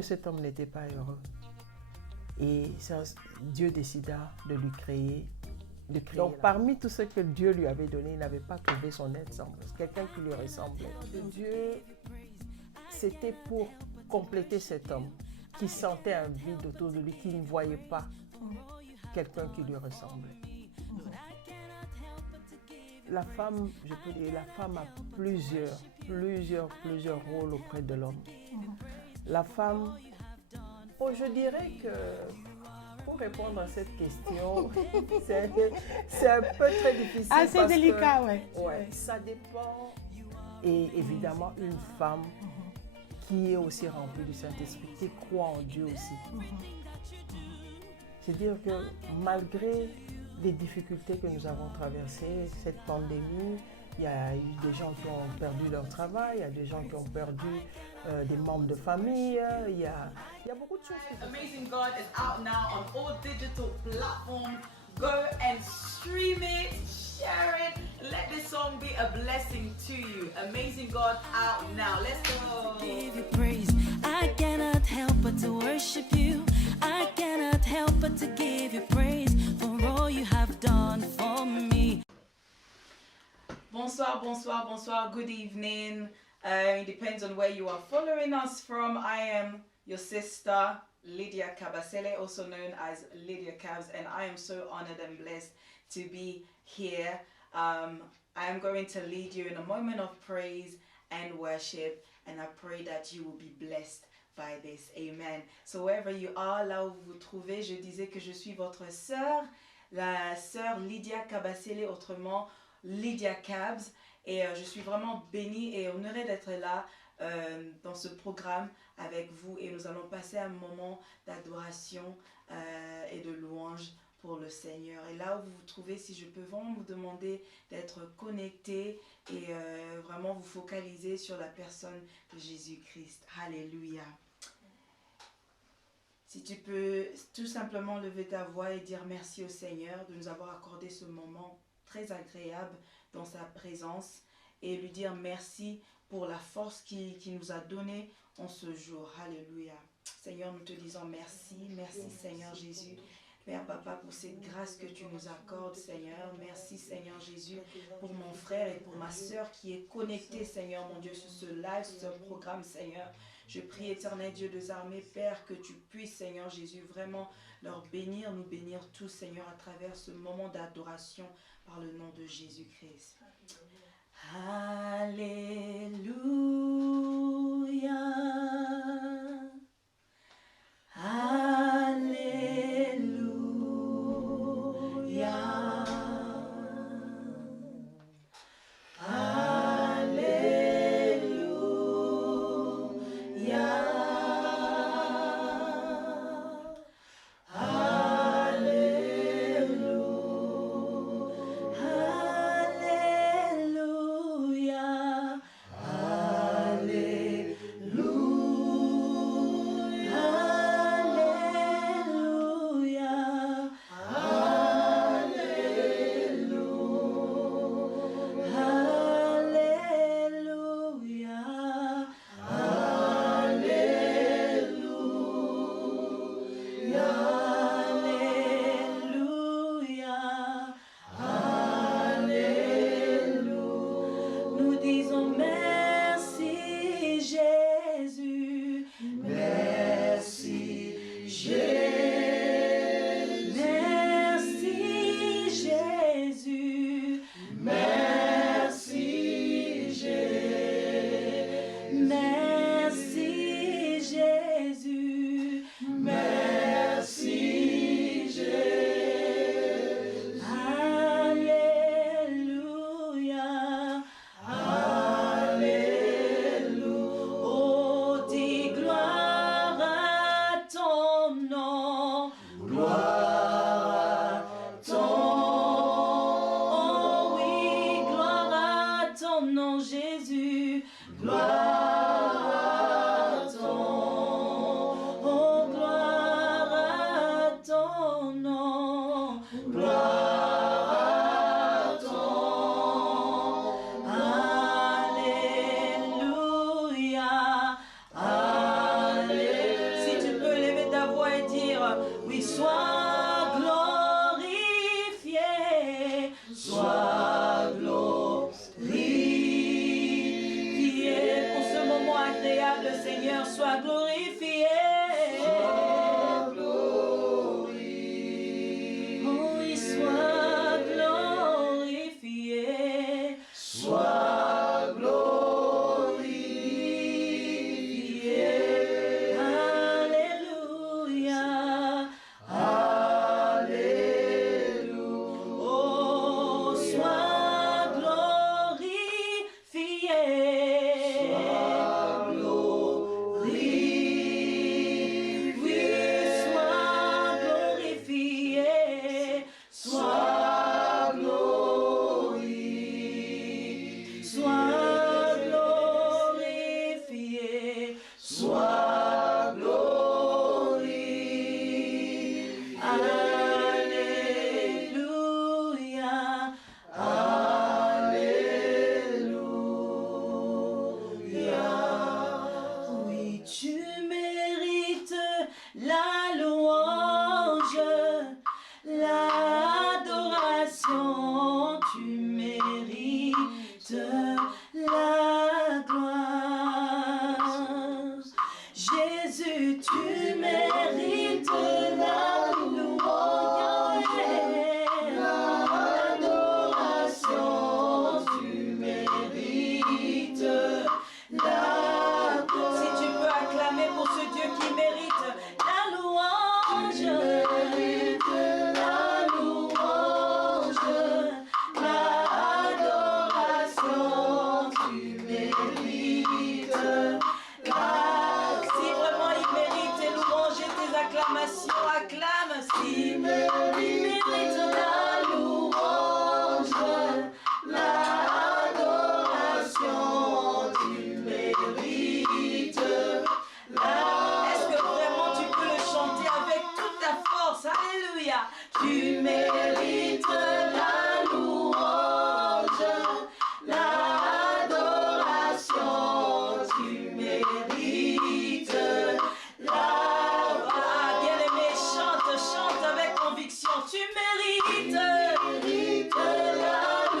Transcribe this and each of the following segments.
que cet homme n'était pas heureux. Et ça, Dieu décida de lui créer. Donc parmi tout ce que Dieu lui avait donné, il n'avait pas trouvé son être semblable, quelqu'un qui lui ressemblait. Dieu, c'était pour compléter cet homme qui sentait un vide autour de lui, qui ne voyait pas quelqu'un qui lui ressemblait. La femme, je peux dire, la femme a plusieurs rôles auprès de l'homme. La femme, je dirais que pour répondre à cette question, c'est un peu très difficile. Assez délicat, oui. Ouais, ça dépend. Et évidemment, une femme qui est aussi remplie du Saint-Esprit, qui croit en Dieu aussi. C'est-à-dire que malgré les difficultés que nous avons traversées, cette pandémie, il y a eu des gens qui ont perdu leur travail, il y a des gens qui ont perdu des membres de famille, il y a beaucoup de choses. Amazing God is out now on all digital platforms. Go and stream it, share it, let this song be a blessing to you. Amazing God out now. Let's go. Give you praise. I cannot help but to worship you. I cannot help but to give you praise for all you have done for me. Bonsoir, bonsoir, bonsoir. Good evening. It depends on where you are following us from. I am your sister, Lydia Kabasele, also known as Lydia Cabs, and I am so honored and blessed to be here. I am going to lead you in a moment of praise and worship, and I pray that you will be blessed by this. Amen. So wherever you are, là où vous vous trouvez, je disais que je suis votre sœur, la sœur Lydia Kabasele, autrement Lydia Cabs, et je suis vraiment bénie et honorée d'être là dans ce programme avec vous, et nous allons passer un moment d'adoration et de louange pour le Seigneur. Et là où vous vous trouvez, si je peux vraiment vous demander d'être connecté et vraiment vous focaliser sur la personne de Jésus-Christ. Alléluia. Si tu peux tout simplement lever ta voix et dire merci au Seigneur de nous avoir accordé ce moment très agréable dans sa présence, et lui dire merci pour la force qu'il nous a donnée en ce jour. Alléluia. Seigneur, nous te disons merci. Merci Seigneur Jésus. Père Papa, pour cette grâce que tu nous accordes, Seigneur. Merci Seigneur Jésus pour mon frère et pour ma sœur qui est connectée, Seigneur mon Dieu, sur ce live, sur ce programme, Seigneur. Je prie, éternel Dieu des armées, Père, que tu puisses, Seigneur Jésus, vraiment leur bénir, nous bénir tous, Seigneur, à travers ce moment d'adoration par le nom de Jésus-Christ. Alléluia. Alléluia. agréable, Seigneur, sois glorifié. Oui, sois glorifié. Sois glorifié. Alléluia. Alléluia. Oh, sois glorifié. Sois glorifié. Oui, sois glorifié. Sois glorifié. Sois glorifié. Sois glorifié. Alléluia. Alléluia. Oui, tu mérites la louange, l'adoration, tu mérites la gloire. Jésus, tu mérites la louange, l'adoration, tu mérites la gloire. Si tu peux acclamer pour ce Dieu qui mérite la louange, l'adoration, tu mérites la. Si vraiment il mérite tes louanges et tes acclamations, acclame. Si il mérite la louange, l'adoration, tu mérites la. Est-ce que vraiment tu peux le chanter avec toute ta force? Alléluia. Tu mérites la louange, l'adoration, tu mérites la. Bien-aimé, chante, chante avec conviction. Tu mérites la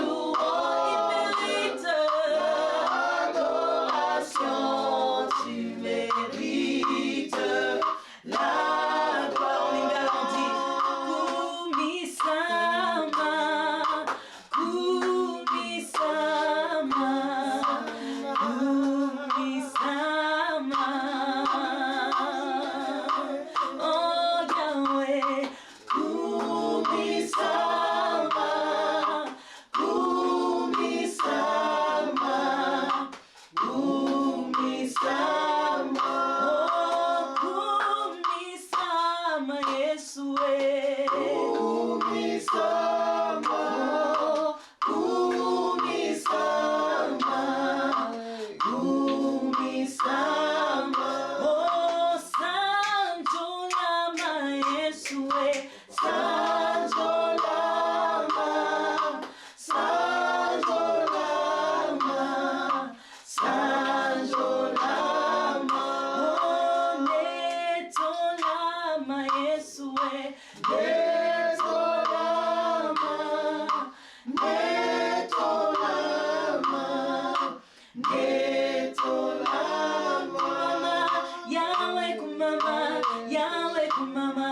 louange, il mérite l'adoration, tu mérites la gloire. En Lingala, on dit Kumisama, Kumisama, Kumisama. Oh Yahweh, Kumisama, Kumisama, Kumisama. Oh Kumisama, Yesue. Kumisama, Kumisama, Kumisama. Oh Sanjolama, Yesue. Sanjolama, Sanjolama, Sanjolama. Oh Netolama, Yesue. Netolama, Netolama, Netolama. Yahweh kumama, Yahweh kumama,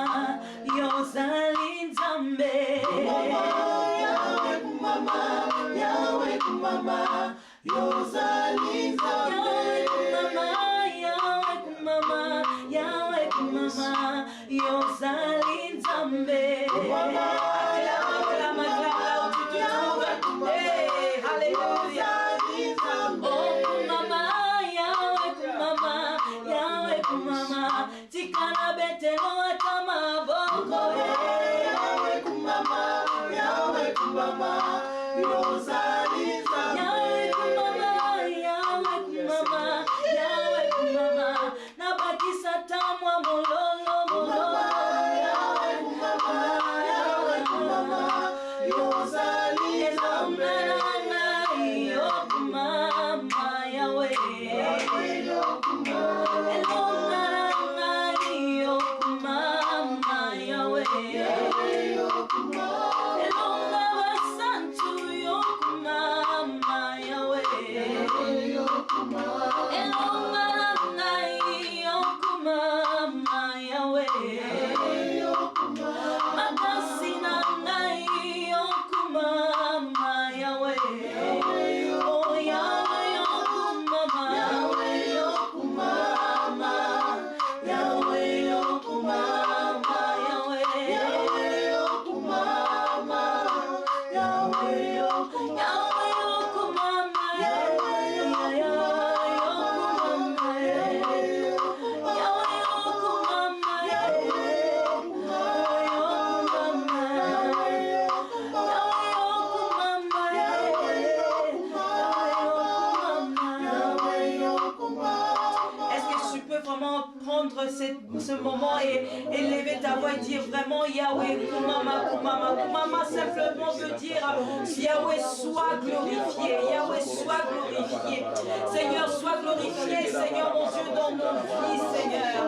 Yozali Nzambe. Yahweh kumama, Yahweh kumama, Yozali Nzambe. Yahweh kumama, Yahweh kumama, Yozali Nzambe. Acclame, acclame, acclame là où tu te trouves. Hey, alléluia. Oh kumama, Yahweh kumama, Yahweh kumama, tikana betelo atama boko. Yahweh kumama, Yahweh kumama, Yozali Nzambe. Yahweh kumama, Yahweh kumama, Yahweh kumama, nabakisa tamwa mololo mololo. Yahweh kumama, Yahweh kumama, Yozali Nzambe. Yo kumama, Yahweh. Yo kumama, yo kumama, Yahweh. Yo kumama, prendre ce moment et lever ta voix et dire vraiment Yahweh, Kumama, Kumama. Kumama simplement veut dire Yahweh, sois glorifié. Yahweh, sois glorifié. Seigneur, sois glorifié, Seigneur mon Dieu, dans nos vies, Seigneur.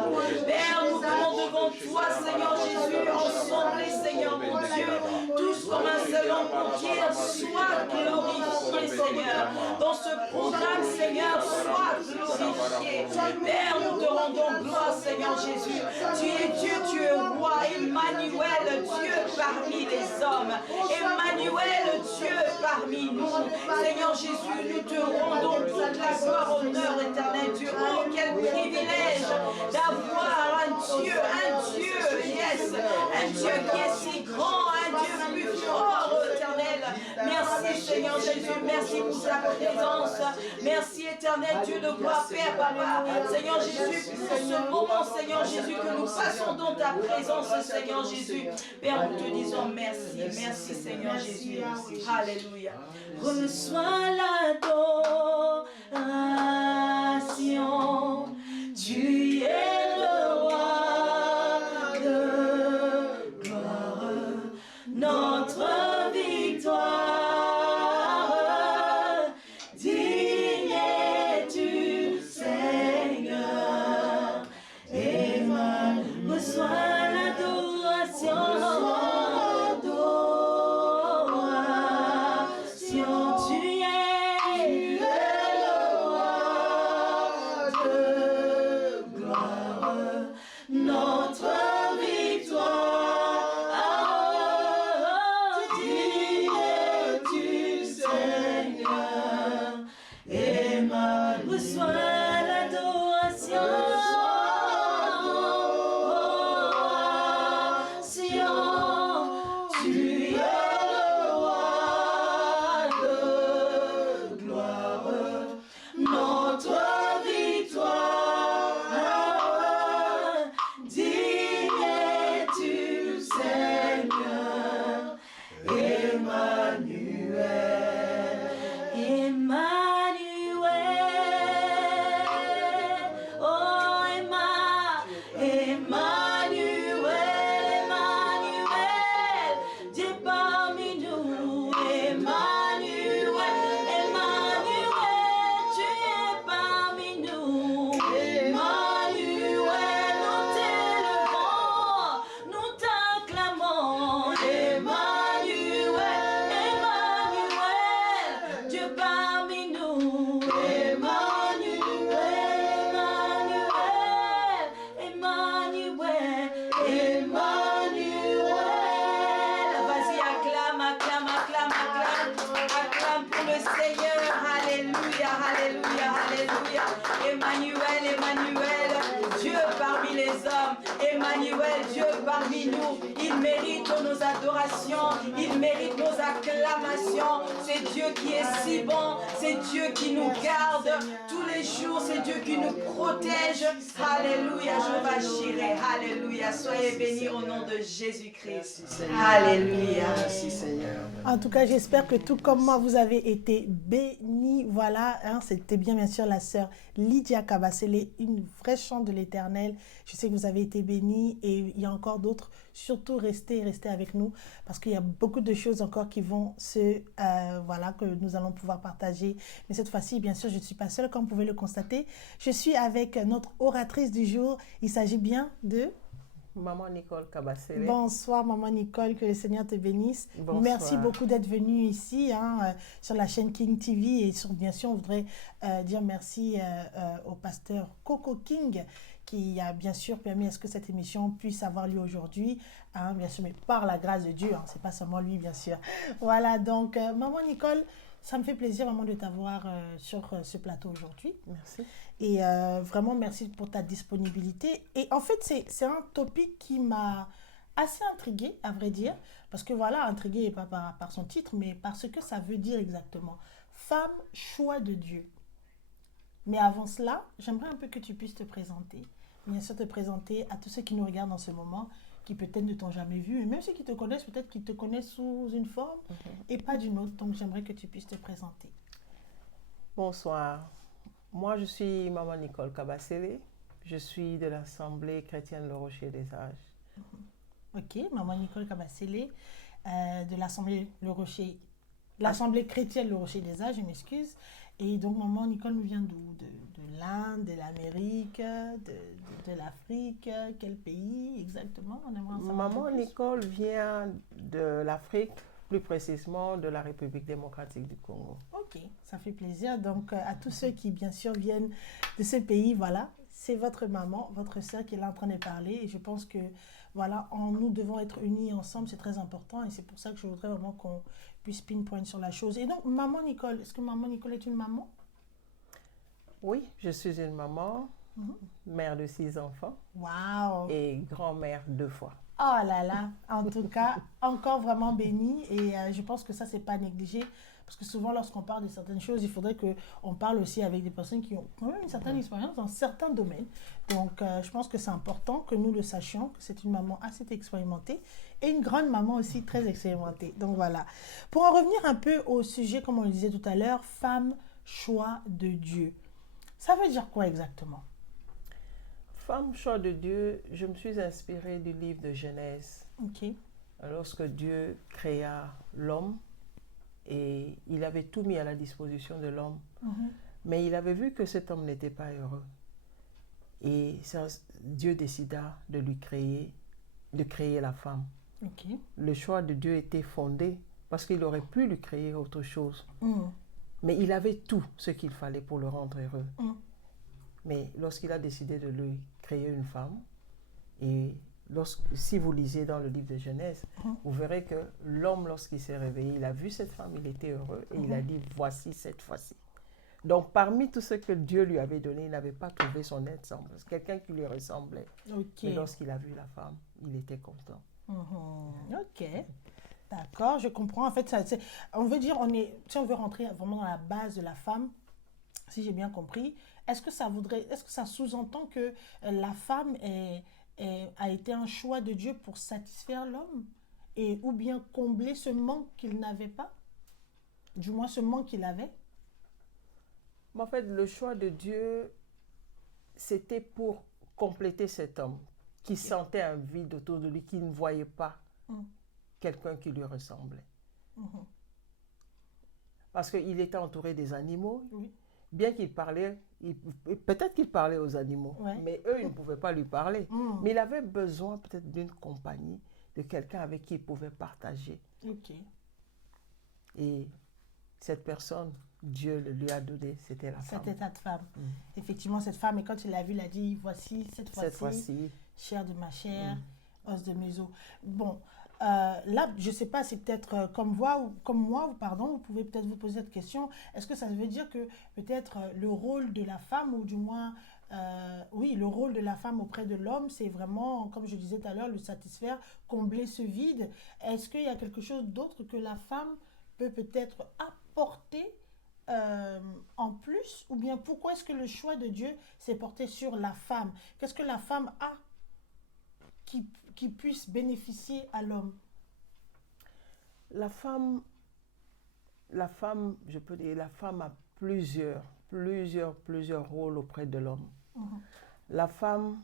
Père, nous venons devant toi, Seigneur Jésus, ensemble, Seigneur mon Dieu, tous comme un seul homme pour dire sois glorifié, Seigneur. Dans ce programme, Seigneur, sois glorifié. Père, nous te rendons gloire, Seigneur Jésus. Tu es Dieu, tu es roi, Emmanuel, Dieu parmi les hommes. Emmanuel, Dieu parmi nous. Seigneur Jésus, nous te rendons toute la gloire, honneur, éternel Dieu. Oh, quel privilège d'avoir un Dieu, yes, un Dieu qui est si grand, un Dieu plus fort, éternel. Merci Seigneur Jésus, merci pour ta présence. Merci éternel Dieu de gloire, Père, Papa. Seigneur Jésus, pour ce moment, Seigneur Jésus, que nous passons dans ta présence, Seigneur Jésus. Père, nous te disons merci, merci Seigneur Jésus. Alléluia. Reçois l'adoration, tu es le roi de gloire, notre victoire, digne es-tu Seigneur, et reçois l'adoration. Dieu parmi nous, il mérite nos adorations, il mérite nos acclamations. C'est Dieu qui est si bon, c'est Dieu qui nous garde tous les jours, c'est Dieu qui nous protège. Alléluia, Jéhovah Jireh, alléluia. Soyez bénis au nom de Jésus-Christ. Alléluia. Merci Seigneur. En tout cas, j'espère que tout comme moi, vous avez été bénis. Voilà, c'était bien sûr la sœur Lydia Kabasele, une vraie chante de l'Éternel. Je sais que vous avez été bénis et il y a encore d'autres. Surtout, restez avec nous parce qu'il y a beaucoup de choses encore qui vont que nous allons pouvoir partager. Mais cette fois-ci, bien sûr, je ne suis pas seule, comme vous pouvez le constater. Je suis avec notre oratrice du jour. Il s'agit bien de... Maman Nicole Kabasele. Bonsoir Maman Nicole, que le Seigneur te bénisse. Bonsoir. Merci beaucoup d'être venue ici sur la chaîne King TV et bien sûr on voudrait dire merci au pasteur Coco King qui a bien sûr permis à ce que cette émission puisse avoir lieu aujourd'hui, bien sûr, mais par la grâce de Dieu, c'est pas seulement lui bien sûr. Voilà donc Maman Nicole, ça me fait plaisir vraiment de t'avoir sur ce plateau aujourd'hui. Merci. Et vraiment, merci pour ta disponibilité. Et en fait, c'est un topic qui m'a assez intriguée, à vrai dire. Parce que voilà, intriguée pas par son titre, mais parce que ça veut dire exactement. Femme, choix de Dieu. Mais avant cela, j'aimerais un peu que tu puisses te présenter. Bien sûr, te présenter à tous ceux qui nous regardent en ce moment, qui peut-être ne t'ont jamais vu. Et même ceux qui te connaissent, peut-être qu'ils te connaissent sous une forme et pas d'une autre. Donc, j'aimerais que tu puisses te présenter. Bonsoir. Moi, je suis Maman Nicole Kabasele. Je suis de l'Assemblée chrétienne Le Rocher des Sages. Ok, maman Nicole Kabasele, de l'Assemblée chrétienne Le Rocher des Sages, je m'excuse. Et donc, maman Nicole nous vient d'où? De l'Inde, de l'Amérique, de l'Afrique? Quel pays exactement? On aimerait en savoir Maman plus. Nicole vient de l'Afrique, plus précisément de la République démocratique du Congo. Ok, ça fait plaisir. Donc, à tous ceux qui, bien sûr, viennent de ce pays, voilà, c'est votre maman, votre sœur qui est là en train de parler. Et je pense que, voilà, nous devons être unis ensemble, c'est très important. Et c'est pour ça que je voudrais vraiment qu'on puisse pinpoint sur la chose. Et donc, maman Nicole, est-ce que maman Nicole est une maman? Oui, je suis une maman, mère de 6 enfants Waouh! et grand-mère 2 fois. Oh là là, en tout cas, encore vraiment bénie. Et je pense que ça, c'est pas négligé. Parce que souvent, lorsqu'on parle de certaines choses, il faudrait qu'on parle aussi avec des personnes qui ont quand même une certaine expérience dans certains domaines. Donc, je pense que c'est important que nous le sachions, que c'est une maman assez expérimentée et une grande maman aussi très expérimentée. Donc, voilà. Pour en revenir un peu au sujet, comme on le disait tout à l'heure, femme, choix de Dieu. Ça veut dire quoi exactement? Femme, choix de Dieu, je me suis inspirée du livre de Genèse. Ok. Lorsque Dieu créa l'homme, et il avait tout mis à la disposition de l'homme, mais il avait vu que cet homme n'était pas heureux. Et Dieu décida de créer la femme. Ok. Le choix de Dieu était fondé parce qu'il aurait pu lui créer autre chose. Mais il avait tout ce qu'il fallait pour le rendre heureux. Mais lorsqu'il a décidé de lui créer une femme, et si vous lisez dans le livre de Genèse, vous verrez que l'homme, lorsqu'il s'est réveillé, il a vu cette femme, il était heureux, et il a dit, voici cette fois-ci. Donc, parmi tout ce que Dieu lui avait donné, il n'avait pas trouvé son être semblable, quelqu'un qui lui ressemblait. Ok. Mais lorsqu'il a vu la femme, il était content. Ok. D'accord, je comprends. En fait, on veut dire, si on veut rentrer vraiment dans la base de la femme, si j'ai bien compris, est-ce que ça sous-entend que la femme a été un choix de Dieu pour satisfaire l'homme ou bien combler ce manque qu'il n'avait pas? Du moins, ce manque qu'il avait? Mais en fait, le choix de Dieu, c'était pour compléter cet homme qui sentait un vide autour de lui, qui ne voyait pas quelqu'un qui lui ressemblait. Parce qu'il était entouré des animaux. Oui. Bien qu'il parlait, peut-être qu'il parlait aux animaux, mais eux, ils ne pouvaient pas lui parler. Mais il avait besoin peut-être d'une compagnie, de quelqu'un avec qui il pouvait partager. Ok. Et cette personne, Dieu le lui a donné, c'était la femme. C'était ta femme. Effectivement, cette femme, et quand il l'a vue, il a dit, voici cette fois-ci, chair de ma chair, os de mes os. Bon, là, je ne sais pas, c'est peut-être comme moi, vous pouvez peut-être vous poser cette question. Est-ce que ça veut dire que peut-être le rôle de la femme, ou du moins, oui, le rôle de la femme auprès de l'homme, c'est vraiment, comme je disais tout à l'heure, le satisfaire, combler ce vide. Est-ce qu'il y a quelque chose d'autre que la femme peut peut-être apporter en plus? Ou bien pourquoi est-ce que le choix de Dieu s'est porté sur la femme? Qu'est-ce que la femme a qui puisse bénéficier à l'homme? La femme, je peux dire, la femme a plusieurs rôles auprès de l'homme. La femme,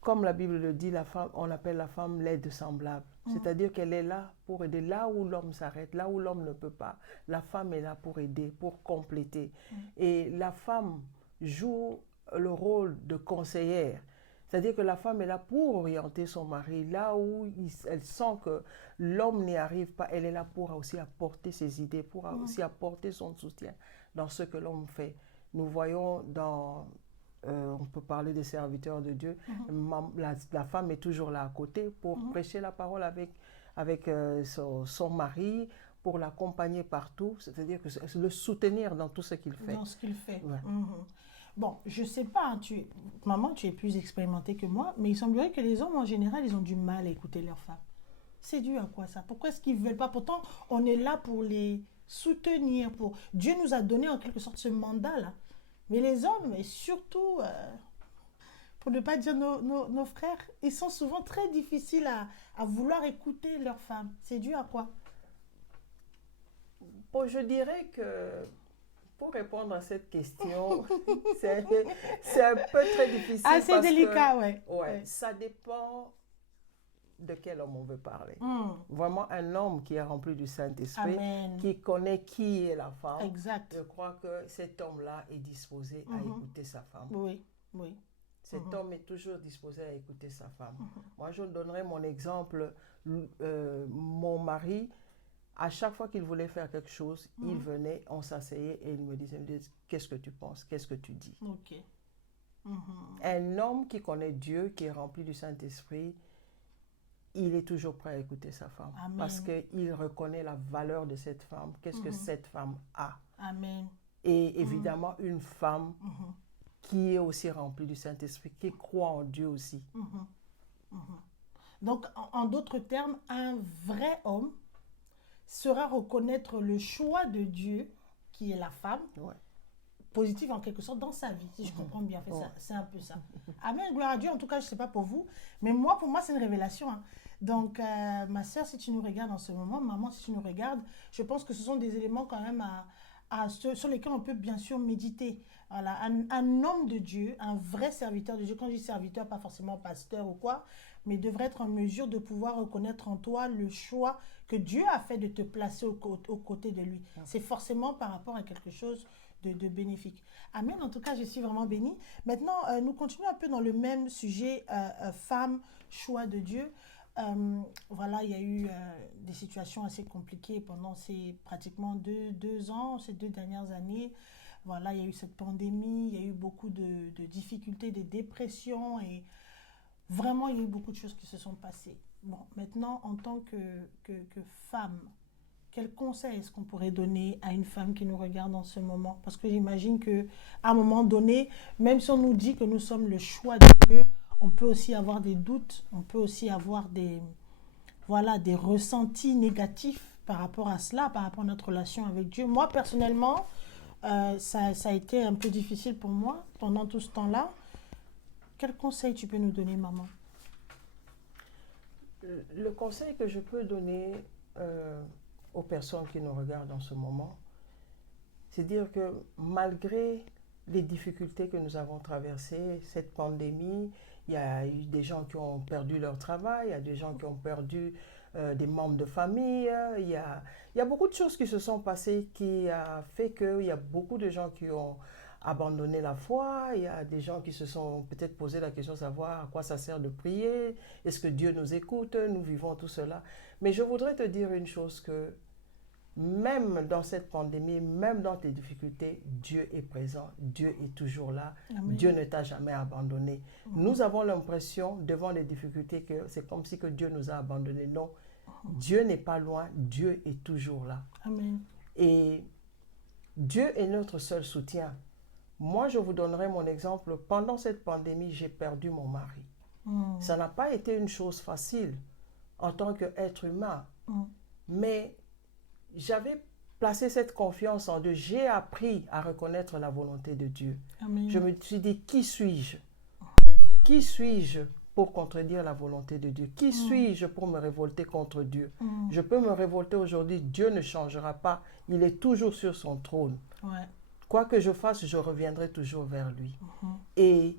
comme la Bible le dit, la femme, on appelle la femme l'aide semblable. C'est-à-dire qu'elle est là pour aider. Là où l'homme s'arrête, là où l'homme ne peut pas, la femme est là pour aider, pour compléter. Et la femme joue le rôle de conseillère. C'est-à-dire que la femme est là pour orienter son mari. Là où elle sent que l'homme n'y arrive pas, elle est là pour aussi apporter ses idées, pour aussi apporter son soutien dans ce que l'homme fait. Nous voyons on peut parler des serviteurs de Dieu, la femme est toujours là à côté pour prêcher la parole avec son mari, pour l'accompagner partout, c'est-à-dire que c'est le soutenir dans tout ce qu'il fait. Dans ce qu'il fait. Ouais. Bon, je ne sais pas, maman, tu es plus expérimentée que moi, mais il semblerait que les hommes, en général, ils ont du mal à écouter leurs femmes. C'est dû à quoi ça? Pourquoi est-ce qu'ils ne veulent pas? Pourtant, on est là pour les soutenir. Dieu nous a donné en quelque sorte ce mandat-là. Mais les hommes, et surtout, pour ne pas dire nos frères, ils sont souvent très difficiles à vouloir écouter leurs femmes. C'est dû à quoi? Bon, je dirais que pour répondre à cette question, c'est un peu très difficile. Ah, c'est parce délicat, que, ouais. Ouais, ça dépend de quel homme on veut parler. Mm. Vraiment un homme qui est rempli du Saint-Esprit, Amen. qui connaît qui est la femme. Exact. Je crois que cet homme-là est disposé à écouter sa femme. Oui, oui. Cet homme est toujours disposé à écouter sa femme. Moi, je donnerai mon exemple. Mon mari, à chaque fois qu'il voulait faire quelque chose, il venait, on s'asseyait et il me disait, qu'est-ce que tu penses, qu'est-ce que tu dis? Ok. Un homme qui connaît Dieu, qui est rempli du Saint-Esprit, il est toujours prêt à écouter sa femme. Amen. Parce qu'il reconnaît la valeur de cette femme, qu'est-ce que cette femme a. Amen. Et évidemment, une femme qui est aussi remplie du Saint-Esprit, qui croit en Dieu aussi. Donc, en d'autres termes, un vrai homme saura reconnaître le choix de Dieu, qui est la femme, Ouais. positive en quelque sorte dans sa vie, si je comprends bien. En fait, c'est un peu ça. Amen, gloire à Dieu. En tout cas, je ne sais pas pour vous, mais pour moi, c'est une révélation. Hein. Donc, ma soeur, si tu nous regardes en ce moment, maman, si tu nous regardes, je pense que ce sont des éléments quand même sur lesquels on peut bien sûr méditer. Voilà, un homme de Dieu, un vrai serviteur de Dieu, quand je dis serviteur, pas forcément pasteur ou quoi, mais devrait être en mesure de pouvoir reconnaître en toi le choix que Dieu a fait de te placer aux côtés de lui. C'est forcément par rapport à quelque chose de bénéfique. Amen. En tout cas, je suis vraiment bénie. Maintenant, nous continuons un peu dans le même sujet, femme, choix de Dieu. Voilà, il y a eu des situations assez compliquées pendant ces pratiquement deux ans, ces 2 dernières années. Voilà, il y a eu cette pandémie, il y a eu beaucoup de difficultés, de dépressions et vraiment, il y a eu beaucoup de choses qui se sont passées. Bon, maintenant, en tant que femme, quel conseil est-ce qu'on pourrait donner à une femme qui nous regarde en ce moment? Parce que j'imagine qu'à un moment donné, même si on nous dit que nous sommes le choix de Dieu, on peut aussi avoir des doutes, on peut aussi avoir des ressentis négatifs par rapport à cela, par rapport à notre relation avec Dieu. Moi, personnellement, ça a été un peu difficile pour moi pendant tout ce temps-là. Quel conseil tu peux nous donner, maman? Le conseil que je peux donner aux personnes qui nous regardent en ce moment, c'est dire que malgré les difficultés que nous avons traversées, cette pandémie, il y a eu des gens qui ont perdu leur travail, il y a des gens qui ont perdu des membres de famille, il y a beaucoup de choses qui se sont passées qui a fait qu'il y a beaucoup de gens qui ont abandonné la foi, il y a des gens qui se sont peut-être posé la question de savoir à quoi ça sert de prier, est-ce que Dieu nous écoute, nous vivons tout cela. Mais je voudrais te dire une chose que même dans cette pandémie, même dans tes difficultés, Dieu est présent, Dieu est toujours là, Amen. Dieu ne t'a jamais abandonné. Nous avons l'impression devant les difficultés que c'est comme si que Dieu nous a abandonnés. Non, Dieu n'est pas loin, Dieu est toujours là. Amen. Et Dieu est notre seul soutien. Moi, je vous donnerai mon exemple. Pendant cette pandémie, j'ai perdu mon mari. Ça n'a pas été une chose facile en tant qu'être humain. Mais j'avais placé cette confiance en Dieu. J'ai appris à reconnaître la volonté de Dieu. Amen. Je me suis dit, qui suis-je? Qui suis-je pour contredire la volonté de Dieu? Qui suis-je pour me révolter contre Dieu? Je peux me révolter aujourd'hui. Dieu ne changera pas. Il est toujours sur son trône. Ouais. Quoi que je fasse, je reviendrai toujours vers lui. Et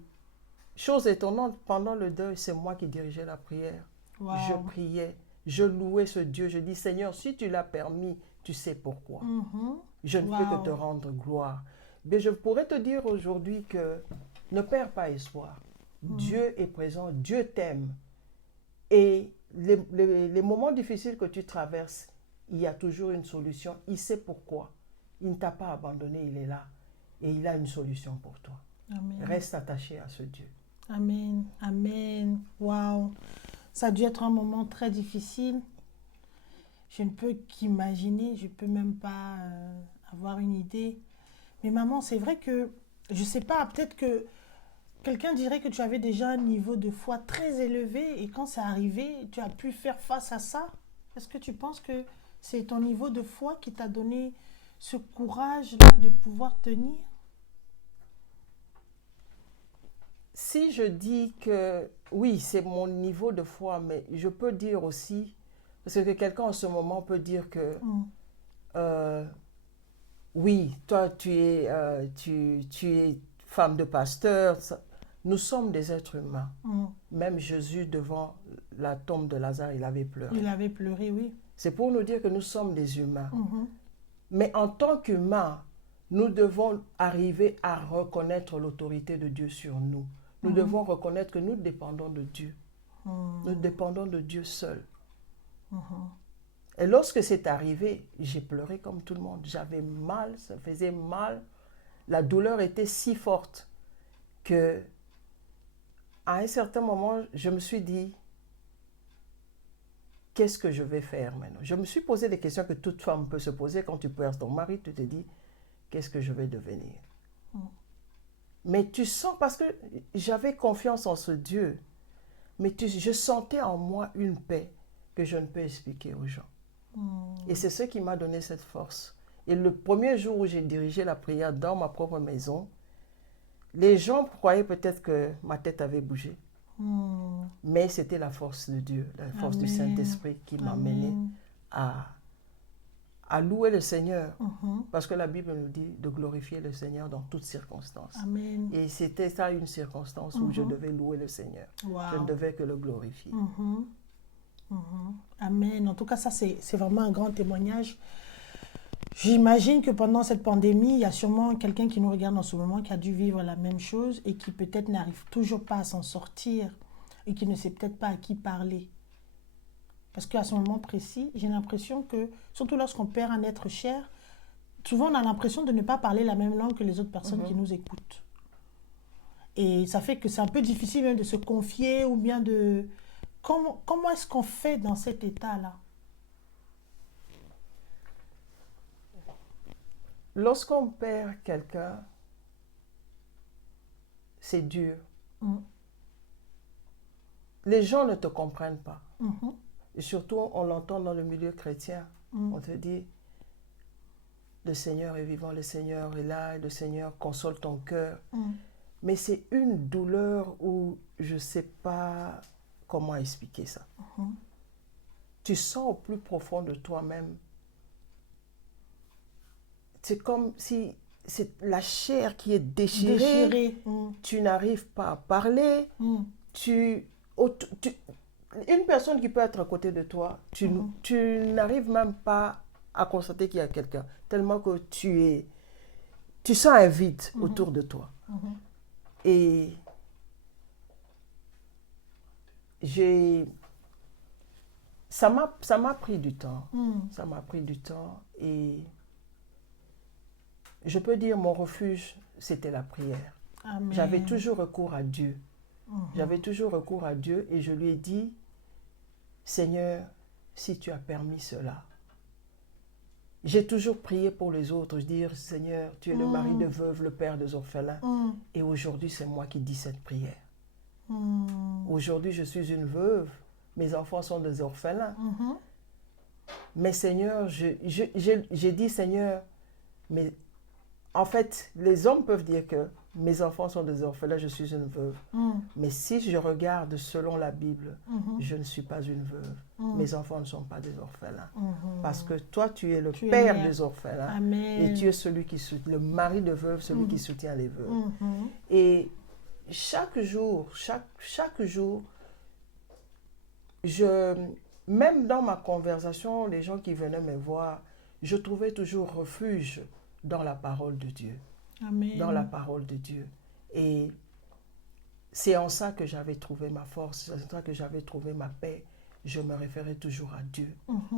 chose étonnante, pendant le deuil, c'est moi qui dirigeais la prière. Wow. Je priais, je louais ce Dieu. Je dis, Seigneur, si tu l'as permis, tu sais pourquoi. Je ne peux que te rendre gloire. Mais je pourrais te dire aujourd'hui que ne perds pas espoir. Dieu est présent, Dieu t'aime. Et les moments difficiles que tu traverses, il y a toujours une solution. Il sait pourquoi. Il ne t'a pas abandonné, il est là. Et il a une solution pour toi. Amen. Reste attaché à ce Dieu. Amen. Amen. Waouh. Ça a dû être un moment très difficile. Je ne peux qu'imaginer, je ne peux même pas avoir une idée. Mais maman, c'est vrai que, je ne sais pas, peut-être que quelqu'un dirait que tu avais déjà un niveau de foi très élevé et quand c'est arrivé, tu as pu faire face à ça. Est-ce que tu penses que c'est ton niveau de foi qui t'a donné ce courage-là de pouvoir tenir? Si je dis que oui, c'est mon niveau de foi, mais je peux dire aussi, parce que quelqu'un en ce moment peut dire que oui, toi, tu es femme de pasteur. Nous sommes des êtres humains. Même Jésus, devant la tombe de Lazare, il avait pleuré. Il avait pleuré, oui. C'est pour nous dire que nous sommes des humains. Mais en tant qu'humains, nous devons arriver à reconnaître l'autorité de Dieu sur nous. Nous devons reconnaître que nous dépendons de Dieu. Nous dépendons de Dieu seul. Et lorsque c'est arrivé, j'ai pleuré comme tout le monde. J'avais mal, ça faisait mal. La douleur était si forte que, à un certain moment, je me suis dit, qu'est-ce que je vais faire maintenant? Je me suis posé des questions que toute femme peut se poser quand tu perds ton mari. Tu te dis, qu'est-ce que je vais devenir? Mais tu sens, parce que j'avais confiance en ce Dieu, mais je sentais en moi une paix que je ne peux expliquer aux gens. Et c'est ce qui m'a donné cette force. Et le premier jour où j'ai dirigé la prière dans ma propre maison, les gens croyaient peut-être que ma tête avait bougé. Mais c'était la force de Dieu, la force du Saint-Esprit qui m'a mené à louer le Seigneur. Parce que la Bible nous dit de glorifier le Seigneur dans toutes circonstances. Amen. Et c'était ça une circonstance où je devais louer le Seigneur. Wow. Je ne devais que le glorifier. Amen. En tout cas, ça, c'est vraiment un grand témoignage. J'imagine que pendant cette pandémie, il y a sûrement quelqu'un qui nous regarde en ce moment qui a dû vivre la même chose et qui peut-être n'arrive toujours pas à s'en sortir et qui ne sait peut-être pas à qui parler. Parce qu'à ce moment précis, j'ai l'impression que, surtout lorsqu'on perd un être cher, souvent on a l'impression de ne pas parler la même langue que les autres personnes qui nous écoutent. Et ça fait que c'est un peu difficile même de se confier ou bien de... Comment est-ce qu'on fait dans cet état-là? Lorsqu'on perd quelqu'un, c'est dur. Les gens ne te comprennent pas. Et surtout, on l'entend dans le milieu chrétien. On te dit, le Seigneur est vivant, le Seigneur est là, le Seigneur console ton cœur. Mais c'est une douleur où je ne sais pas comment expliquer ça. Tu sens au plus profond de toi-même. C'est comme si c'est la chair qui est déchirée. Tu n'arrives pas à parler. Une personne qui peut être à côté de toi, tu n'arrives même pas à constater qu'il y a quelqu'un. Tellement que tu sens un vide autour de toi. Et ça m'a pris du temps. Ça m'a pris du temps. Et je peux dire, mon refuge, c'était la prière. Amen. J'avais toujours recours à Dieu. J'avais toujours recours à Dieu et je lui ai dit, Seigneur, si tu as permis cela. J'ai toujours prié pour les autres. Je dis, Seigneur, tu es le mari de veuve, le père des orphelins. Et aujourd'hui, c'est moi qui dis cette prière. Aujourd'hui, je suis une veuve. Mes enfants sont des orphelins. Mais Seigneur, j'ai dit, Seigneur, mais en fait, les hommes peuvent dire que mes enfants sont des orphelins, je suis une veuve. Mais si je regarde selon la Bible, je ne suis pas une veuve. Mes enfants ne sont pas des orphelins. Parce que toi, tu es le père des orphelins. Amen. Et tu es celui qui soutient, le mari de veuve, celui qui soutient les veuves. Et chaque jour, même dans ma conversation, les gens qui venaient me voir, je trouvais toujours refuge dans la parole de Dieu. Amen. Dans la parole de Dieu. Et c'est en ça que j'avais trouvé ma force, c'est en ça que j'avais trouvé ma paix. Je me référais toujours à Dieu.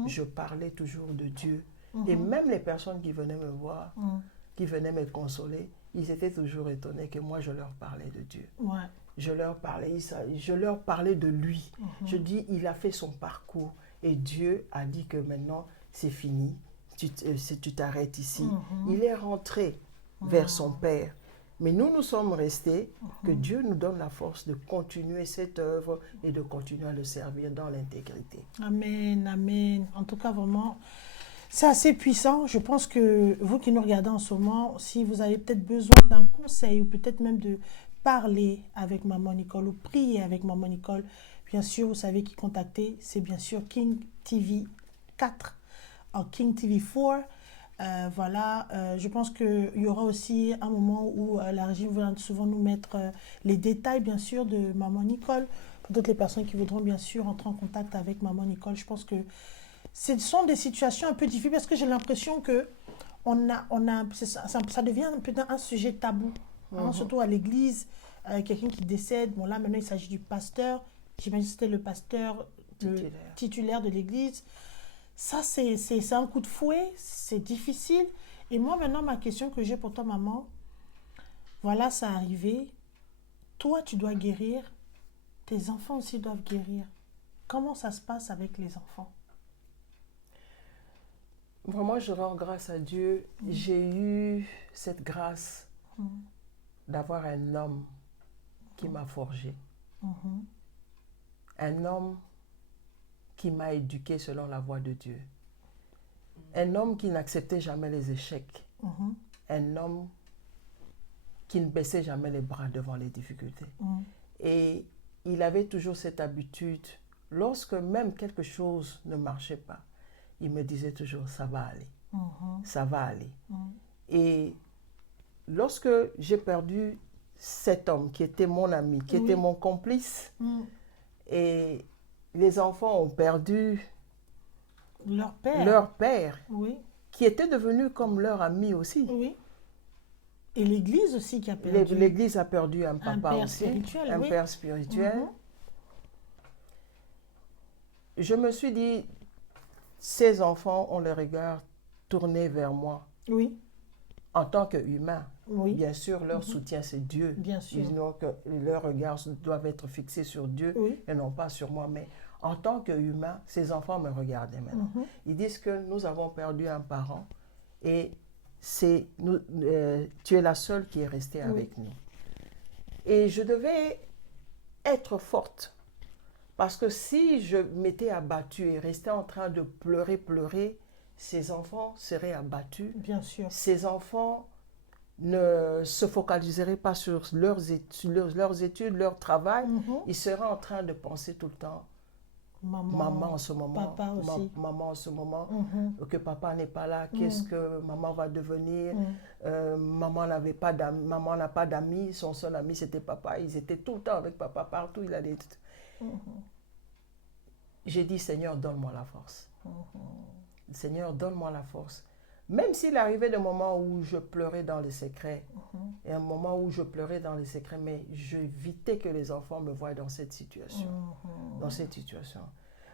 Je parlais toujours de Dieu. Et même les personnes qui venaient me voir, qui venaient me consoler, ils étaient toujours étonnés que moi je leur parlais de Dieu. Je leur parlais de lui. Je dis, il a fait son parcours. Et Dieu a dit que maintenant, c'est fini. Tu t'arrêtes ici. Il est rentré vers son Père. Mais nous sommes restés, que Dieu nous donne la force de continuer cette œuvre et de continuer à le servir dans l'intégrité. Amen, amen. En tout cas, vraiment, c'est assez puissant. Je pense que vous qui nous regardez en ce moment, si vous avez peut-être besoin d'un conseil ou peut-être même de parler avec Maman Nicole ou prier avec Maman Nicole, bien sûr, vous savez qui contacter. C'est bien sûr King TV 4, ou King TV 4. Voilà, je pense qu'il y aura aussi un moment où la régie va souvent nous mettre les détails, bien sûr, de Maman Nicole. Pour toutes les personnes qui voudront, bien sûr, entrer en contact avec Maman Nicole, je pense que ce sont des situations un peu difficiles parce que j'ai l'impression que ça devient un peu un sujet tabou, hein, surtout à l'église. Quelqu'un qui décède, bon là maintenant il s'agit du pasteur, j'imagine que c'était le pasteur titulaire de l'église. Ça c'est un coup de fouet, c'est difficile. Et moi maintenant ma question que j'ai pour toi maman, voilà ça arrivé, toi tu dois guérir, tes enfants aussi doivent guérir. Comment ça se passe avec les enfants? Vraiment je rends grâce à Dieu, j'ai eu cette grâce d'avoir un homme qui m'a forgé. Un homme qui m'a éduqué selon la voie de Dieu. Un homme qui n'acceptait jamais les échecs. Un homme qui ne baissait jamais les bras devant les difficultés. Et il avait toujours cette habitude, lorsque même quelque chose ne marchait pas, il me disait toujours, ça va aller. Ça va aller. Et lorsque j'ai perdu cet homme qui était mon ami, qui était mon complice, et les enfants ont perdu leur père, qui était devenu comme leur ami aussi. Et l'église aussi qui a perdu. L'église a perdu un papa père aussi, spirituel, un père spirituel. Je me suis dit, ces enfants ont le regard tourné vers moi. En tant qu'humain. Bien sûr, leur soutien, c'est Dieu. Bien sûr. Leurs regards doivent être fixés sur Dieu et non pas sur moi. Mais en tant qu'humain, ces enfants me regardaient maintenant. Ils disent que nous avons perdu un parent et tu es la seule qui est restée avec nous. Et je devais être forte. Parce que si je m'étais abattue et restais en train de pleurer, ces enfants seraient abattus. Bien sûr. Ces enfants ne se focaliseraient pas sur leurs études, leur travail. Ils seraient en train de penser tout le temps maman en ce moment, papa aussi. maman en ce moment, que papa n'est pas là, qu'est-ce que maman va devenir, maman n'a pas d'amis, son seul ami c'était papa, ils étaient tout le temps avec papa, partout il allait. J'ai dit Seigneur, donne-moi la force. Seigneur, donne-moi la force. Même s'il arrivait des moments où je pleurais dans les secrets, et un moment où je pleurais dans les secrets, mais j'évitais que les enfants me voient dans cette situation.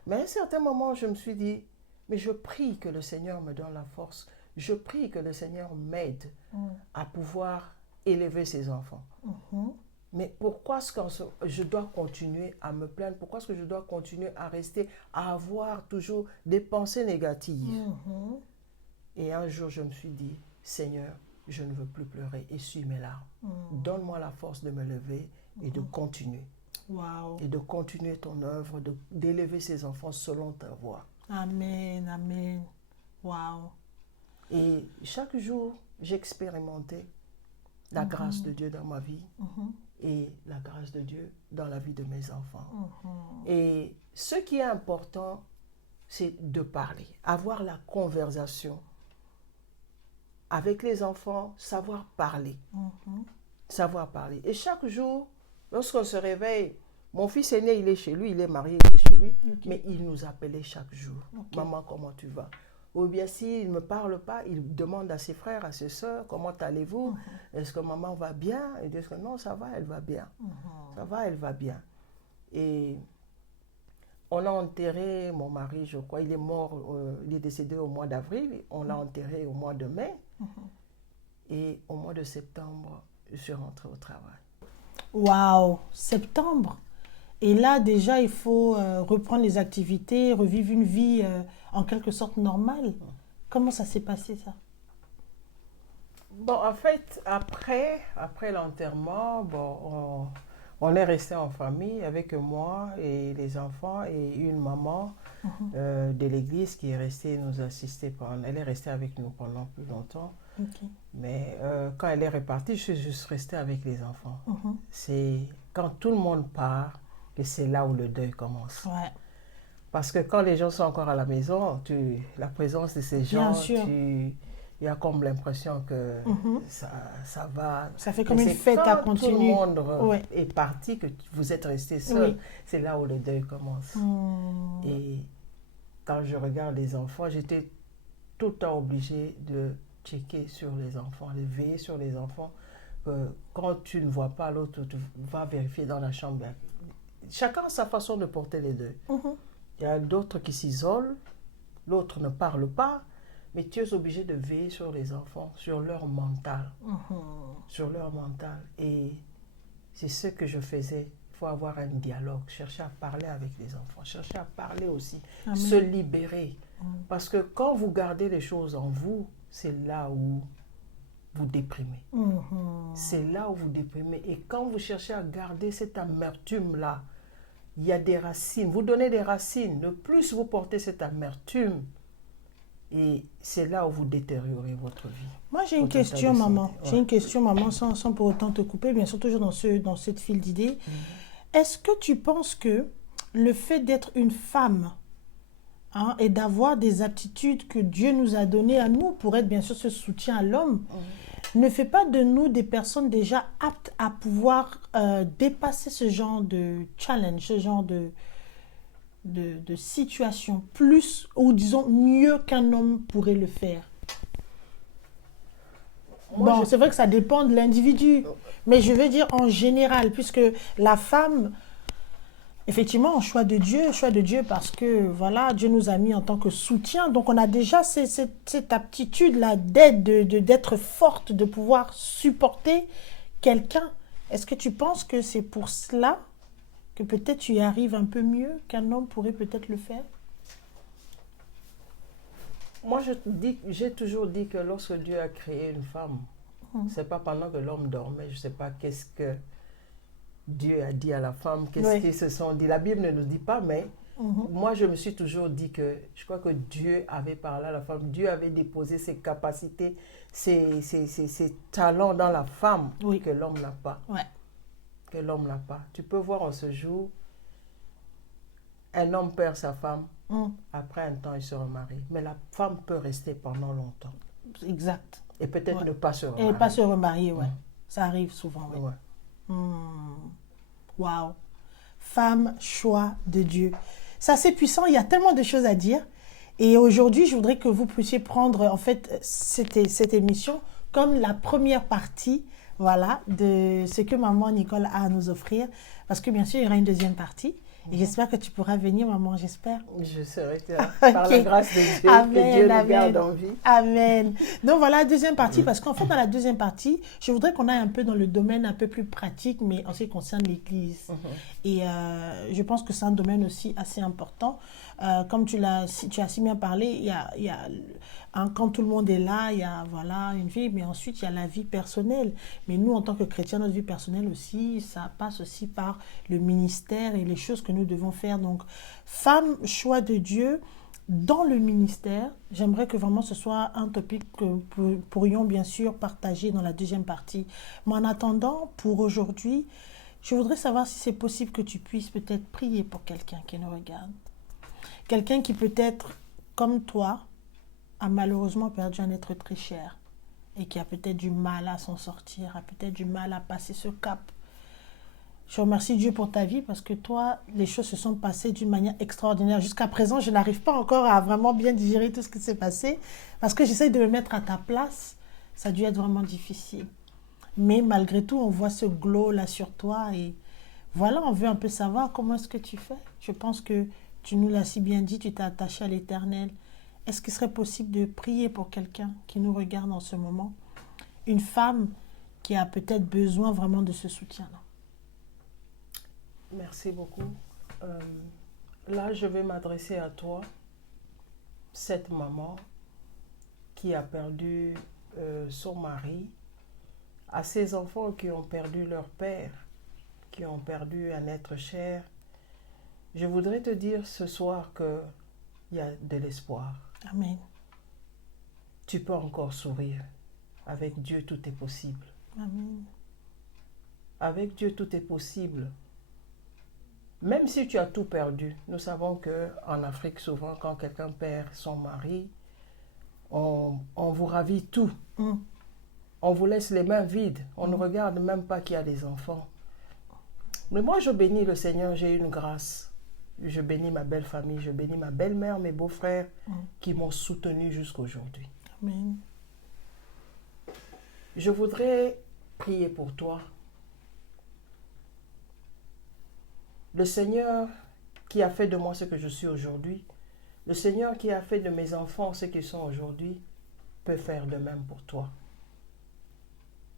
Mais à un certain moment, je me suis dit, mais je prie que le Seigneur me donne la force. Je prie que le Seigneur m'aide à pouvoir élever ces enfants. Mais pourquoi est-ce que je dois continuer à me plaindre? Pourquoi est-ce que je dois continuer à rester, à avoir toujours des pensées négatives? Et un jour, je me suis dit, Seigneur, je ne veux plus pleurer, essuie mes larmes. Donne-moi la force de me lever et de continuer. Et de continuer ton œuvre, d'élever ces enfants selon ta voie. Amen, amen. Wow. Et chaque jour, j'expérimentais la grâce de Dieu dans ma vie et la grâce de Dieu dans la vie de mes enfants. Et ce qui est important, c'est de parler, avoir la conversation avec les enfants, savoir parler. Savoir parler. Et chaque jour, lorsqu'on se réveille, mon fils aîné, il est chez lui, il est marié, il est chez lui, mais il nous appelait chaque jour. Maman, comment tu vas? Ou bien s'il ne me parle pas, il demande à ses frères, à ses soeurs, comment allez-vous? Est-ce que maman va bien? Ils disent que non, ça va, elle va bien. Ça va, elle va bien. Et on a enterré mon mari, je crois, il est mort, il est décédé au mois d'avril, on l'a enterré au mois de mai. Et au mois de septembre, je suis rentrée au travail. Waouh, septembre. Et là, déjà, il faut reprendre les activités, revivre une vie en quelque sorte normale. Comment ça s'est passé, ça? Bon, en fait, après l'enterrement, bon, on est resté en famille avec moi et les enfants et une maman de l'église qui est restée nous assister. Elle est restée avec nous pendant plus longtemps. Mais quand elle est repartie, je suis juste restée avec les enfants. C'est quand tout le monde part que c'est là où le deuil commence. Parce que quand les gens sont encore à la maison, la présence de ces gens, il y a comme l'impression que ça va. Ça fait comme Mais une c'est fête à quand continuer. tout le monde Ouais. est parti, que vous êtes resté seul. Oui. C'est là où le deuil commence. Et quand je regarde les enfants, j'étais tout le temps obligée de checker sur les enfants, de veiller sur les enfants. Quand tu ne vois pas l'autre, tu vas vérifier dans la chambre. Chacun a sa façon de porter les deuils. Il y a d'autres qui s'isolent, l'autre ne parle pas, mais tu es obligé de veiller sur les enfants, sur leur mental. Sur leur mental. Et c'est ce que je faisais. Il faut avoir un dialogue, chercher à parler avec les enfants, chercher à parler aussi, Amen. se libérer. Parce que quand vous gardez les choses en vous, c'est là où vous déprimez. C'est là où vous déprimez. Et quand vous cherchez à garder cette amertume-là, il y a des racines. Vous donnez des racines. Le plus vous portez cette amertume, et c'est là où vous détériorez votre vie. Moi, j'ai une Votre état question, de maman. santé. J'ai Ouais. une question, maman, sans pour autant te couper, bien sûr, toujours dans cette file d'idées. Est-ce que tu penses que le fait d'être une femme et d'avoir des aptitudes que Dieu nous a données à nous pour être, bien sûr, ce soutien à l'homme, ne fait pas de nous des personnes déjà aptes à pouvoir dépasser ce genre de challenge, ce genre de situation plus, ou disons mieux qu'un homme pourrait le faire? Moi, Bon, c'est vrai que ça dépend de l'individu, mais je veux dire en général, puisque la femme, effectivement, choix de Dieu parce que, voilà, Dieu nous a mis en tant que soutien, donc on a déjà cette aptitude-là d'aide, d'être forte, de pouvoir supporter quelqu'un. Est-ce que tu penses que c'est pour cela que peut-être tu y arrives un peu mieux qu'un homme pourrait peut-être le faire? Moi, j'ai toujours dit que lorsque Dieu a créé une femme, c'est pas pendant que l'homme dormait, je sais pas qu'est-ce que Dieu a dit à la femme, qu'est-ce qu'ils se sont dit. La Bible ne nous dit pas, mais moi, je me suis toujours dit que je crois que Dieu avait parlé à la femme, Dieu avait déposé ses capacités, ses talents dans la femme que l'homme n'a pas. Ouais. Que l'homme n'a pas. Tu peux voir en ce jour, un homme perd sa femme, après un temps il se remarie. Mais la femme peut rester pendant longtemps. Exact. Et peut-être ne pas se remarier. Et pas se remarier, ouais. Ça arrive souvent, oui. Ouais. Waouh. Femme, choix de Dieu. C'est assez puissant, il y a tellement de choses à dire. Et aujourd'hui, je voudrais que vous puissiez prendre, en fait, cette émission comme la première partie, voilà, de ce que maman Nicole a à nous offrir. Parce que bien sûr, il y aura une deuxième partie. Et j'espère que tu pourras venir, maman, j'espère. Je serai là, par la grâce de Dieu, Amen, que Dieu nous amen. garde en vie. Amen. Donc voilà la deuxième partie, parce qu'en fait, dans la deuxième partie, je voudrais qu'on aille un peu dans le domaine un peu plus pratique, mais en ce qui concerne l'Église. Et je pense que c'est un domaine aussi assez important. Comme tu as si bien parlé, il y a quand tout le monde est là, il y a voilà, une vie, mais ensuite il y a la vie personnelle. Mais nous, en tant que chrétiens, notre vie personnelle aussi, ça passe aussi par le ministère et les choses que nous devons faire. Donc, femme, choix de Dieu, dans le ministère, j'aimerais que vraiment ce soit un topic que nous pourrions bien sûr partager dans la deuxième partie. Mais en attendant, pour aujourd'hui, je voudrais savoir si c'est possible que tu puisses peut-être prier pour quelqu'un qui nous regarde. Quelqu'un qui peut-être, comme toi, a malheureusement perdu un être très cher et qui a peut-être du mal à s'en sortir, a peut-être du mal à passer ce cap. Je remercie Dieu pour ta vie parce que toi, les choses se sont passées d'une manière extraordinaire. Jusqu'à présent, je n'arrive pas encore à vraiment bien digérer tout ce qui s'est passé parce que j'essaie de me mettre à ta place. Ça a dû être vraiment difficile. Mais malgré tout, on voit ce glow là sur toi et voilà, on veut un peu savoir comment est-ce que tu fais. Je pense que tu nous l'as si bien dit, tu t'es attaché à l'Éternel. Est-ce qu'il serait possible de prier pour quelqu'un qui nous regarde en ce moment? Une femme qui a peut-être besoin vraiment de ce soutien-là. Merci beaucoup. Là, je vais m'adresser à toi, cette maman qui a perdu son mari, à ses enfants qui ont perdu leur père, qui ont perdu un être cher. Je voudrais te dire ce soir qu'il y a de l'espoir. Amen. Tu peux encore sourire. Avec Dieu, tout est possible. Amen. Avec Dieu, tout est possible. Même si tu as tout perdu, nous savons qu'en Afrique, souvent, quand quelqu'un perd son mari, on vous ravit tout. On vous laisse les mains vides. On ne regarde même pas qu'il y a des enfants. Mais moi, je bénis le Seigneur, j'ai une grâce. Je bénis ma belle famille, je bénis ma belle-mère, mes beaux-frères qui m'ont soutenu jusqu'aujourd'hui. Amen. Je voudrais prier pour toi. Le Seigneur qui a fait de moi ce que je suis aujourd'hui, le Seigneur qui a fait de mes enfants ce qu'ils sont aujourd'hui, peut faire de même pour toi.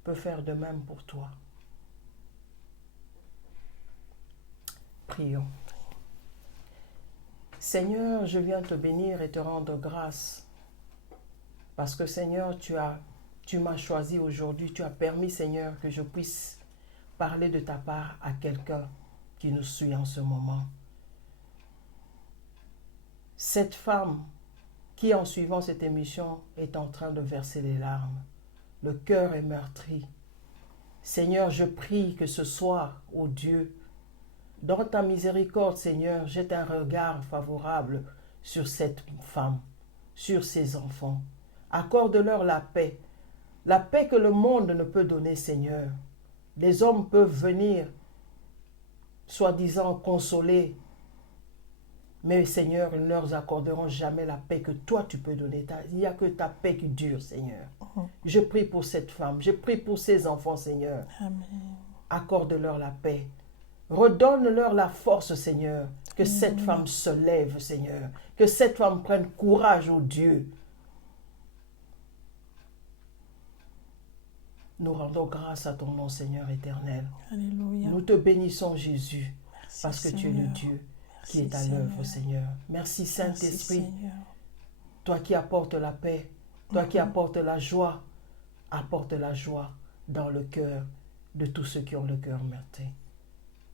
Peut faire de même pour toi. Prions. Seigneur, je viens te bénir et te rendre grâce parce que Seigneur, tu m'as choisi aujourd'hui, tu as permis Seigneur que je puisse parler de ta part à quelqu'un qui nous suit en ce moment. Cette femme qui en suivant cette émission est en train de verser les larmes, le cœur est meurtri. Seigneur, je prie que ce soir, ô Dieu, dans ta miséricorde, Seigneur, jette un regard favorable sur cette femme, sur ses enfants. Accorde-leur la paix que le monde ne peut donner, Seigneur. Les hommes peuvent venir, soi-disant consoler, mais Seigneur, ils ne leur accorderont jamais la paix que toi tu peux donner. Il n'y a que ta paix qui dure, Seigneur. Je prie pour cette femme, je prie pour ses enfants, Seigneur. Amen. Accorde-leur la paix. Redonne-leur la force, Seigneur. Que cette femme se lève, Seigneur. Que cette femme prenne courage, ô Dieu. Nous rendons grâce à ton nom, Seigneur éternel. Alléluia. Nous te bénissons, Jésus, Merci, parce que tu es Seigneur. le Dieu qui est à Merci, l'œuvre, Seigneur. Seigneur. Merci, Saint-Esprit. Merci, Seigneur. Toi qui apportes la paix, toi qui apportes la joie, apporte la joie dans le cœur de tous ceux qui ont le cœur meurtri.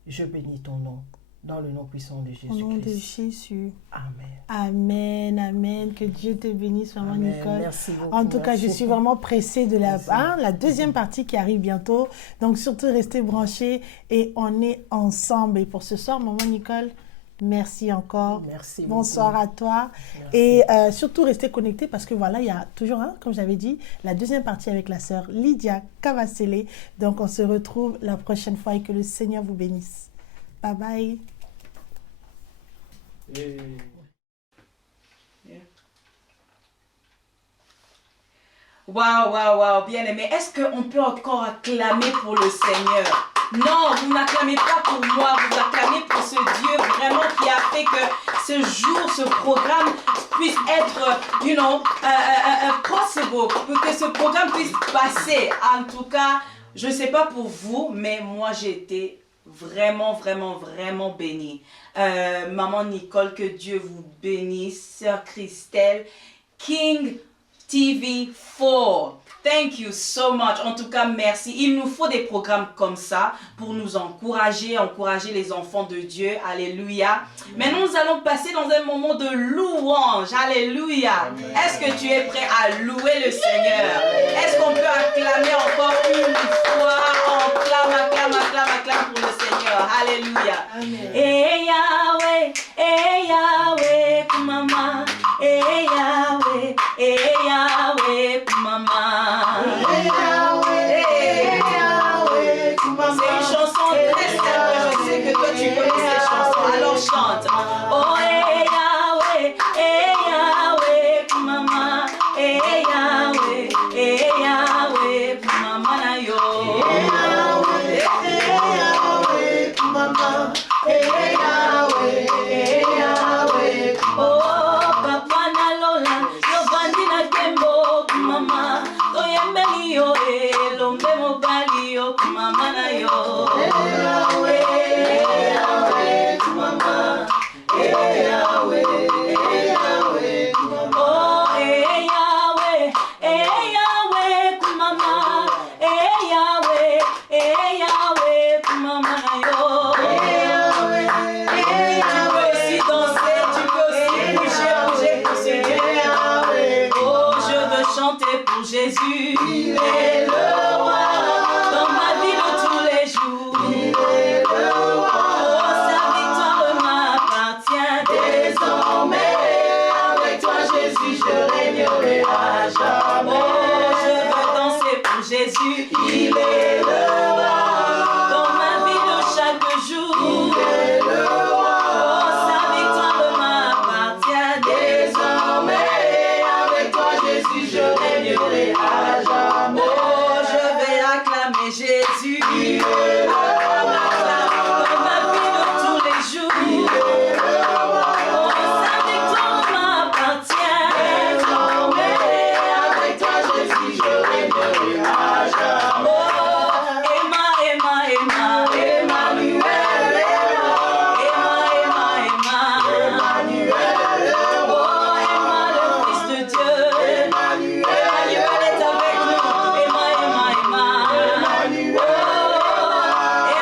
Je bénis ton nom, dans le nom puissant de Au nom de Jésus-Christ. Jésus. Amen. Amen, amen. Que Dieu te bénisse, maman Amen. Nicole. Merci beaucoup. En tout cas, je Merci. suis vraiment pressée de Merci. la deuxième partie qui arrive bientôt. Donc, surtout, restez branchés et on est ensemble. Et pour ce soir, maman Nicole, merci encore. Merci Bonsoir beaucoup. à toi. Merci. Et surtout, restez connectés parce que voilà, il y a toujours, comme j'avais dit, la deuxième partie avec la sœur Lydia Cavacele. Donc, on se retrouve la prochaine fois et que le Seigneur vous bénisse. Bye bye. Waouh, waouh, waouh, bien aimé. Est-ce qu'on peut encore acclamer pour le Seigneur? Non, vous n'acclamez pas pour moi, vous acclamez pour ce Dieu vraiment qui a fait que ce jour, ce programme puisse être, possible, que ce programme puisse passer. En tout cas, je ne sais pas pour vous, mais moi j'ai été vraiment, vraiment, vraiment bénie. Maman Nicole, que Dieu vous bénisse. Sœur Christelle, King TV4. Thank you so much. En tout cas, merci. Il nous faut des programmes comme ça pour nous encourager les enfants de Dieu. Alléluia. Maintenant, nous allons passer dans un moment de louange. Alléluia. Est-ce que tu es prêt à louer le Seigneur? Est-ce qu'on peut acclamer encore une fois? Acclame pour le Seigneur. Alléluia. Amen. Hey Yahweh, mama. Hey Yahweh, mama. C'est une chanson très simple. Je sais que toi tu connais cette chanson. Alors chante. Oh, hey Yahweh, mama. Hey Yahweh, mama na yo. Oh, papa na lola, yo bandi na tembo, mama. Toyembeli yo, lombe mobali yo, mama na yo. Mama. Oh, Yahweh, mama. Yahweh, mama na yo. Tu peux aussi danser, tu peux aussi bouger pour ce Dieu. Oh, je veux chanter pour Jésus. Il est le roi. Dans ma vie de tous les jours. Il est le roi. Oh, Jésus. Dans ma vie de tous les jours. Oh, sa victoire m'appartient. Désormais, avec toi, Jésus, je régnerai à jamais. Oh, Emma, Emma, Emma, Emmanuel, Emmanuel, oh, Emma, le Fils de Dieu. Emmanuel est avec nous. Emma, Emma, Emma, oh,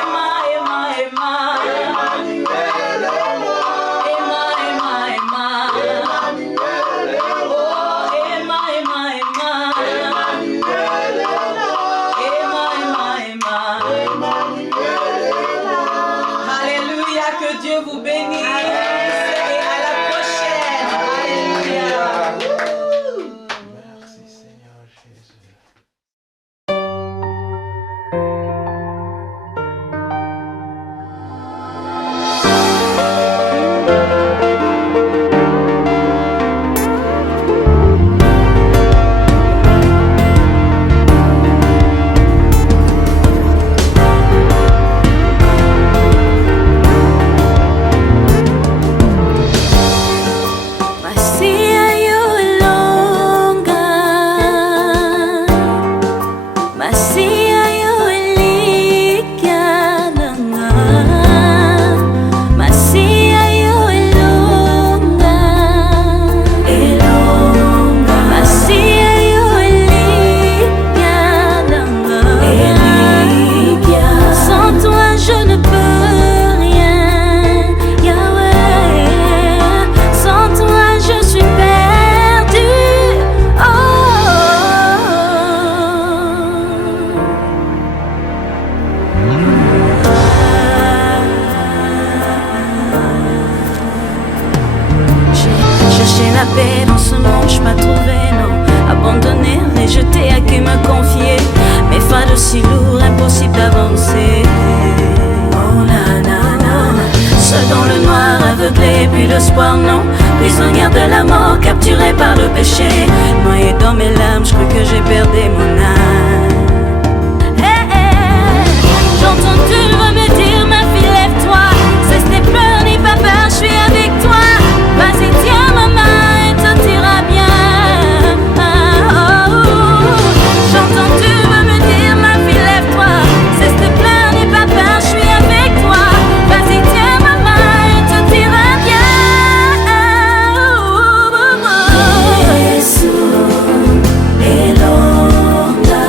Emma, Emma, Emma, Emmanuel, Emma, Emma, Emma, Emmanuel, oh, Emma, Emma, Emma, Emmanuel, Emma, Emma, Emma, Alléluia, que Dieu vous bénisse et à la prochaine. Alléluia. Merci Seigneur Jésus. Masia yulunga, Masia yulikananga, Masia yulunga, Elonga, Masia yulikananga, Elikia. Sans toi je ne peux rien, Yahweh. Sans toi je suis perdu. Oh, j'ai cherché la paix dans ce monde, je pas trouvé, non. Abandonné, rejeté, à qui me confier. Mes fardeaux si lourds, impossible d'avancer. Oh na na na, seul dans le noir, aveuglé, puis l'espoir non. Prisonnière de la mort, capturée par le péché. Noyée dans mes larmes, je crois que j'ai perdu mon âme. Hey, hey, j'entends tu me dire, ma fille, lève-toi. Cesse tes pleurs, n'aie pas peur, je suis avec toi. Vas-y, tiens ma main et tout ira bien. Oh, oh. J'entends tu me dire, ma fille, lève-toi. Cesse tes pleurs, n'aie pas peur, je suis avec toi. Vas-y, tiens ma main et tout ira bien. Jésus, Elonga.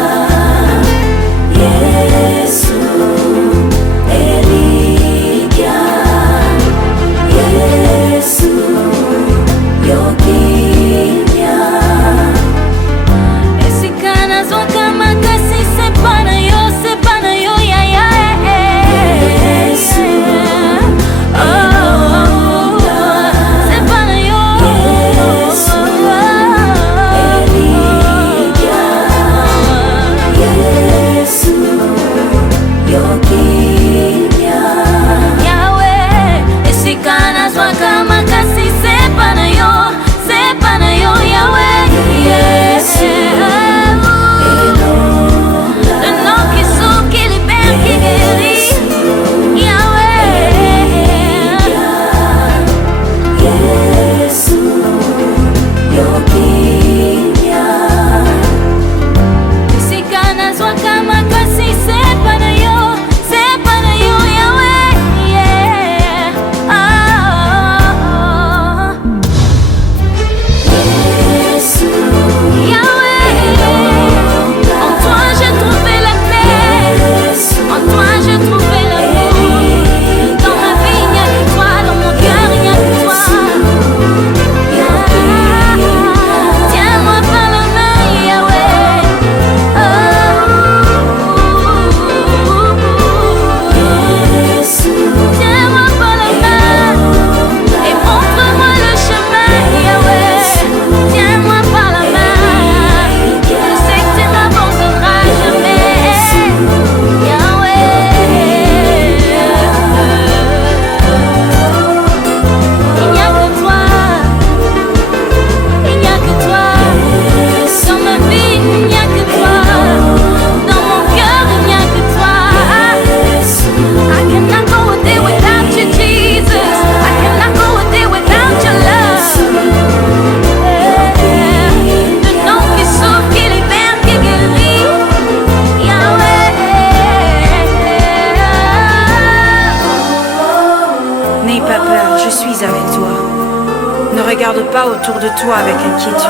regarde pas autour de toi avec inquiétude.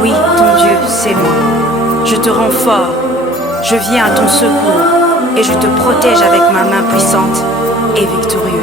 Oui, ton Dieu, c'est moi. Je te rends fort, je viens à ton secours et je te protège avec ma main puissante et victorieuse.